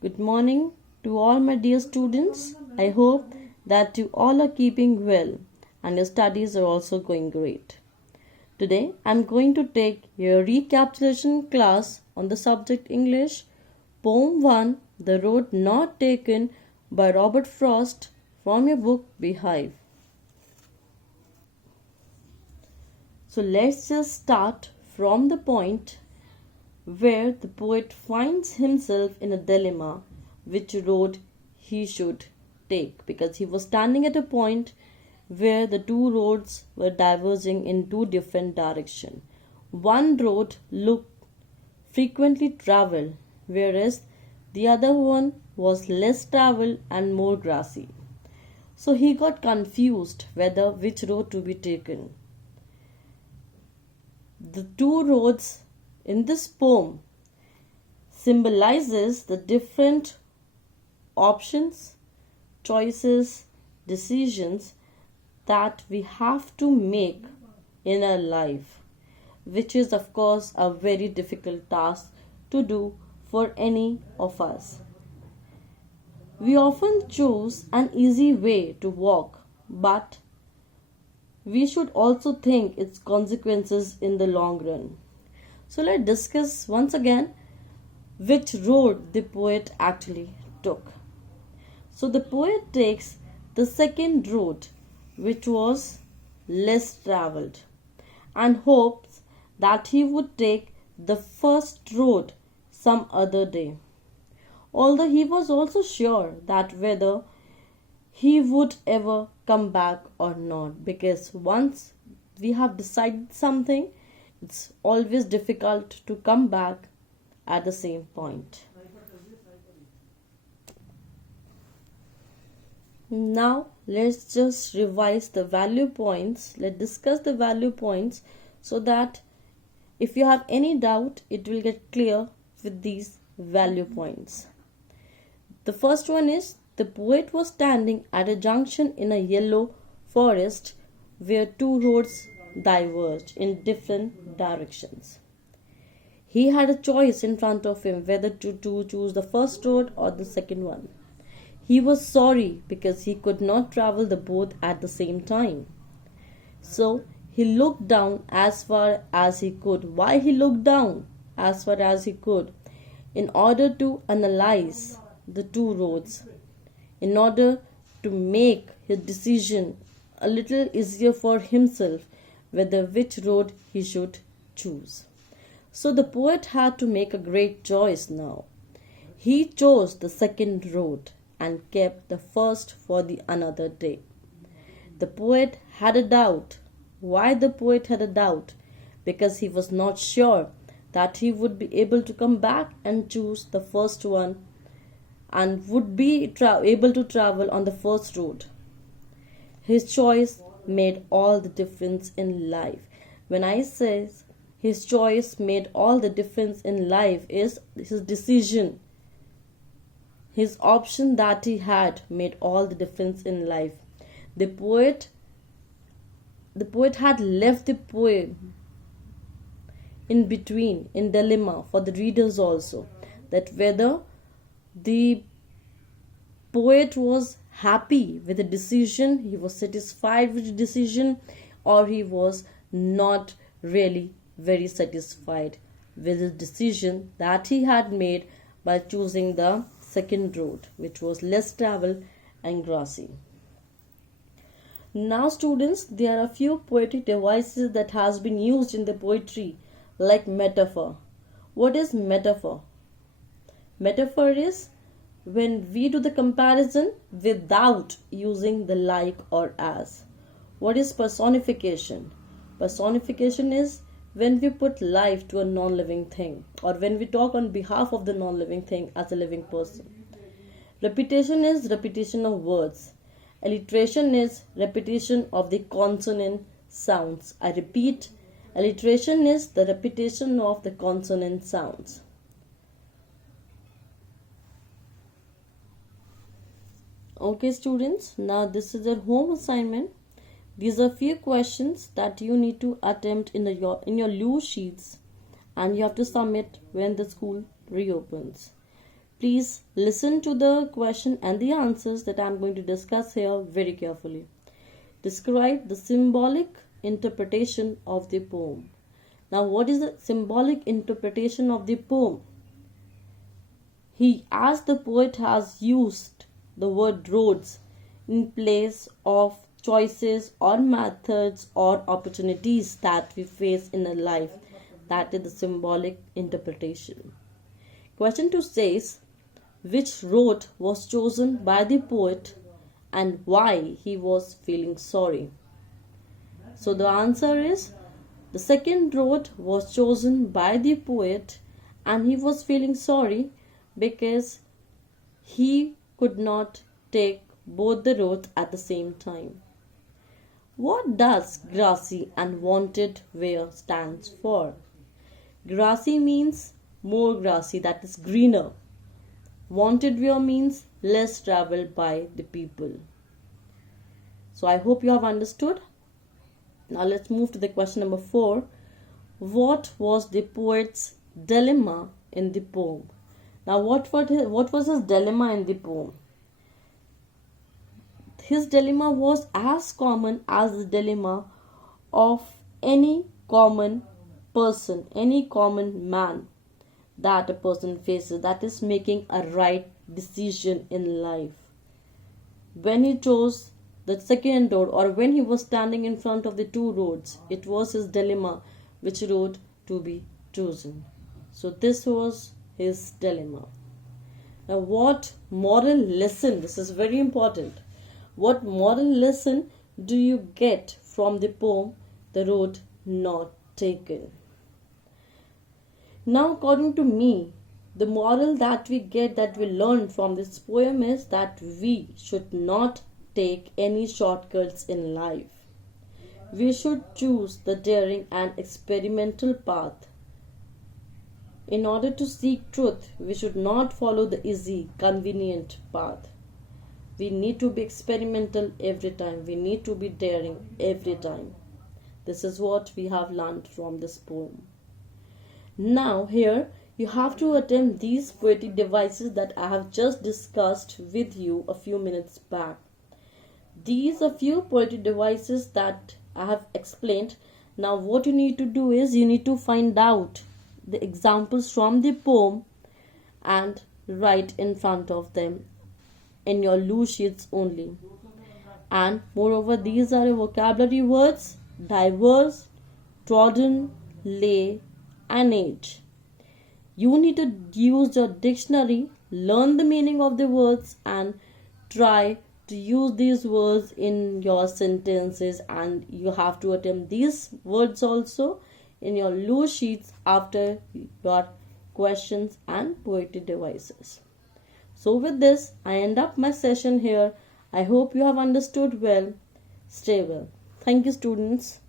Good morning to all my dear students. I hope that you all are keeping well and your studies are also going great. Today I'm going to take your recapitulation class on the subject English, Poem 1, The Road Not Taken by Robert Frost from your book Beehive. So let's just start from the point where the poet finds himself in a dilemma which road he should take, because he was standing at a point where the two roads were diverging in two different directions. One road looked frequently traveled, whereas the other one was less traveled and more grassy. So he got confused whether which road to be taken. The two roads in this poem symbolizes the different options, choices, decisions that we have to make in our life, which is of course a very difficult task to do for any of us. We often choose an easy way to walk, but we should also think its consequences in the long run. So let's discuss once again which road the poet actually took. So the poet takes the second road, which was less traveled, and hopes that he would take the first road some other day. Although he was also sure that whether he would ever come back or not, because once we have decided something, it's always difficult to come back at the same point. Now let's just revise the value points. Let's discuss the value points so that if you have any doubt, it will get clear with these value points. The first one is the poet was standing at a junction in a yellow forest where two roads diverged in different directions. He had a choice in front of him whether to choose the first road or the second one. He was sorry because he could not travel the both at the same time. So he looked down as far as he could. Why he looked down as far as he could? In order to analyze the two roads, in order to make his decision a little easier for himself whether which road he should choose. So the poet had to make a great choice now. He chose the second road and kept the first for the another day. The poet had a doubt. Why the poet had a doubt? Because he was not sure that he would be able to come back and choose the first one and would be able to travel on the first road. His choice made all the difference in life. When I say his choice made all the difference in life, is his decision, his option that he had made all the difference in life. The poet had left the poem in between, in dilemma for the readers also, that whether the poet was happy with the decision, he was satisfied with the decision, or he was not really very satisfied with the decision that he had made by choosing the second road, which was less traveled and grassy. Now students, there are a few poetic devices that has been used in the poetry, like metaphor. What is metaphor? Metaphor is when we do the comparison without using the like or as. What is personification? Personification is when we put life to a non-living thing, or when we talk on behalf of the non-living thing as a living person. Repetition is repetition of words. Alliteration is repetition of the consonant sounds. I repeat, alliteration is the repetition of the consonant sounds. Okay students, now this is your home assignment. These are few questions that you need to attempt in your loose sheets, and you have to submit when the school reopens. Please listen to the question and the answers that I am going to discuss here very carefully. Describe the symbolic interpretation of the poem. Now, what is the symbolic interpretation of the poem? As the poet has used the word roads in place of choices or methods or opportunities that we face in a life, that is the symbolic interpretation. Question 2 says, which road was chosen by the poet and why he was feeling sorry? So the answer is, the second road was chosen by the poet and he was feeling sorry because he could not take both the roads at the same time. What does grassy and wanted where stands for? Grassy means more grassy, that is greener. Wanted where means less traveled by the people. So I hope you have understood. Now let's move to the question number 4. What was the poet's dilemma in the poem? Now what was his dilemma in the poem? His dilemma was as common as the dilemma of any common person, any common man that a person faces, that is making a right decision in life. When he chose the second road, or when he was standing in front of the two roads, it was his dilemma which road to be chosen. So this was his dilemma. Now what moral lesson, this is very important, what moral lesson do you get from the poem The Road Not Taken? Now according to me, the moral that we get, that we learn from this poem is that we should not take any shortcuts in life. We should choose the daring and experimental path. In order to seek truth, we should not follow the easy, convenient path. We need to be experimental every time. We need to be daring every time. This is what we have learned from this poem. Now here you have to attempt these poetic devices that I have just discussed with you a few minutes back. These are few poetic devices that I have explained. Now what you need to do is you need to find out the examples from the poem and write in front of them in your loose sheets only. And moreover, these are vocabulary words: diverse, trodden, lay, and age. You need to use your dictionary, learn the meaning of the words, and try to use these words in your sentences. And you have to attempt these words also in your loose sheets after your questions and poetic devices. So with this, I end up my session here. I hope you have understood well. Stay well. Thank you, students.